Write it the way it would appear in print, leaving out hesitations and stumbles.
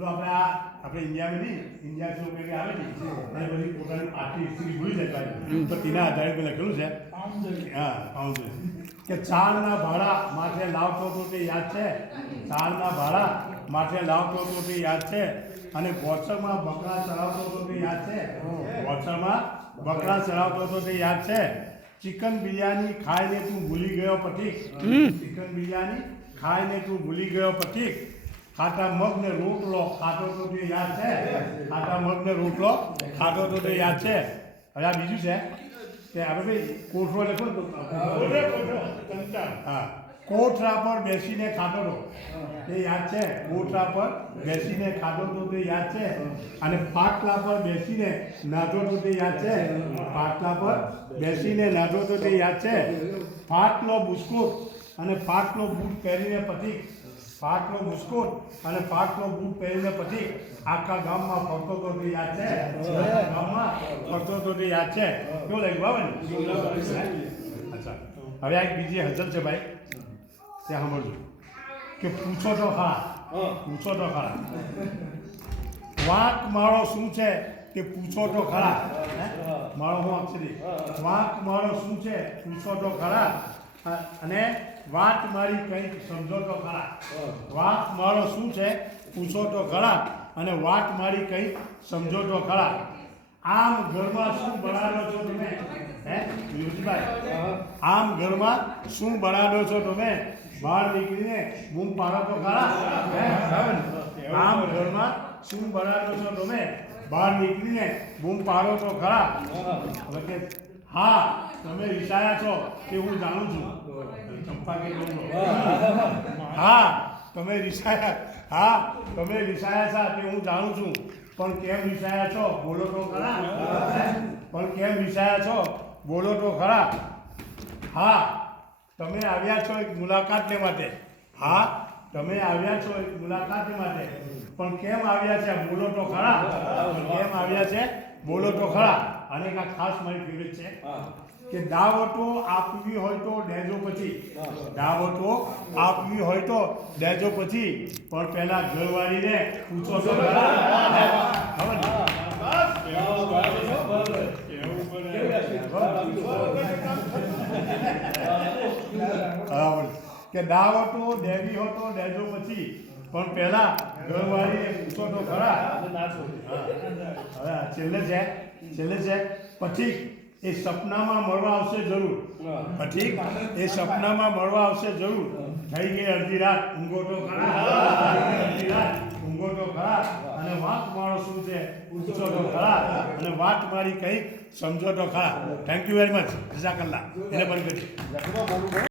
પેલો આપણે ઇન્ડિયામાં નહીં ઇન્ડિયા શો કે આવે ને અને બધી પોતાની આખી હિસ્ટ્રી ભૂલી જતા તો તેના આધારે પેલા લખેલું છે હા કે ચાળના ભાડા માથે લાવતો તો તે યાદ છે ચાળના ભાડા માથે લાવતો તો તે યાદ છે અને ગોચરમાં બકરા ચડાવતો તો તે યાદ છે ગોચરમાં બકરા ચડાવતો તો તે યાદ છે ચિકન બિરયાની ખાઈને તું ભૂલી ગયો પથિક ચિકન બિરયાની ખાઈને તું ભૂલી ગયો પથિક ખાટા મગને રોટલો ખાતો તો તે યાદ છે ખાટા મગને રોટલો ખાતો તો તે યાદ છે હવે આ બીજું છે કે આપણે ભાઈ કોઠરો લખો ને તો હા કોઠરા પર બેસીને ખાતો હતો તે યાદ છે કોઠરા પર બેસીને ખાતો હતો તે યાદ છે અને પાટલા પર બેસીને નાધો તો તે યાદ છે પાટલા પર બેસીને નાધો તો તે યાદ છે પાટલો બુસ્કોટ અને પાટલો બૂટ પહેરીને પથિક પાટલો બુસ્કોટ અને પાટલો બૂટ પહેરીને પથિક આખા ગામમાં ફરતો તો તે યાદ છે ગામમાં ફરતો તો તે યાદ છે કેવું લાગ્યું આવે ને અચ્છા હવે આ એક બીજી હજલ છે ભાઈ તે સાંભળજો કે પૂછો તો ખરા પૂછો તો ખરા વાંક માળો શું છે કે પૂછો તો ખરા માળો હું અક્ષરી વાંક માળો શું છે પૂછો તો ખરા અને વાત મારી કંઈક સમજો તો ખરા વાત મારો શું છે પૂછો તો ખરા અને વાત મારી કંઈક સમજો તો ખરા આમ ઘરમાં શું બનાવો છો તમે હે યુસભાઈ આમ ઘરમાં શું બનાવો છો તમે બહાર નીકળીને બૂમ પાડો તો ખરા આમ ઘરમાં શું બનાવો છો તમે બહાર નીકળીને બૂમ પાડો તો ખરા હવે કે હા તમે વિચાર્યા છો કે હું જાણું છું ચંપા કે હા તમે વિચાર્યા છો કે હું જાણું છું પણ કેમ વિચાર્યા છો બોલો તો ખરા પણ કેમ વિચાર્યા છો બોલો તો ખરા હા તમે આવ્યા છો એક મુલાકાતને માટે હા તમે આવ્યા છો એક મુલાકાતને માટે પણ કેમ આવ્યા છે બોલો તો ખરા કેમ આવ્યા છે બોલો તો ખરા અને એક ખાસ મારી ફેવરેટ છે કે દાવતો આપવી હોય તો દેજો પછી દાવતો આપવી હોય તો દેજો પછી પણ પહેલા ઘરવાળીને પૂછો તો ખરા કે દાવતો દેવી હોય તો દેજો પછી પણ પહેલા ઘરવાળીને પૂછો તો ખરા હવે છેલ્લે છે પછી એ સપનામાં મળવા આવશે જરૂર પછી એ સપનામાં મળવા આવશે જરૂર થઈ ગઈ અડધી રાત ઊંઘો તો ખરા અડધી રાત ઊંઘો તો ખરા અને વાત મારો શું છે પૂછો તો ખરા અને વાત મારી કંઈક સમજો તો ખરા થેન્ક યુ વેરી મચ જઝાકલ્લાહ એને બંધ કરી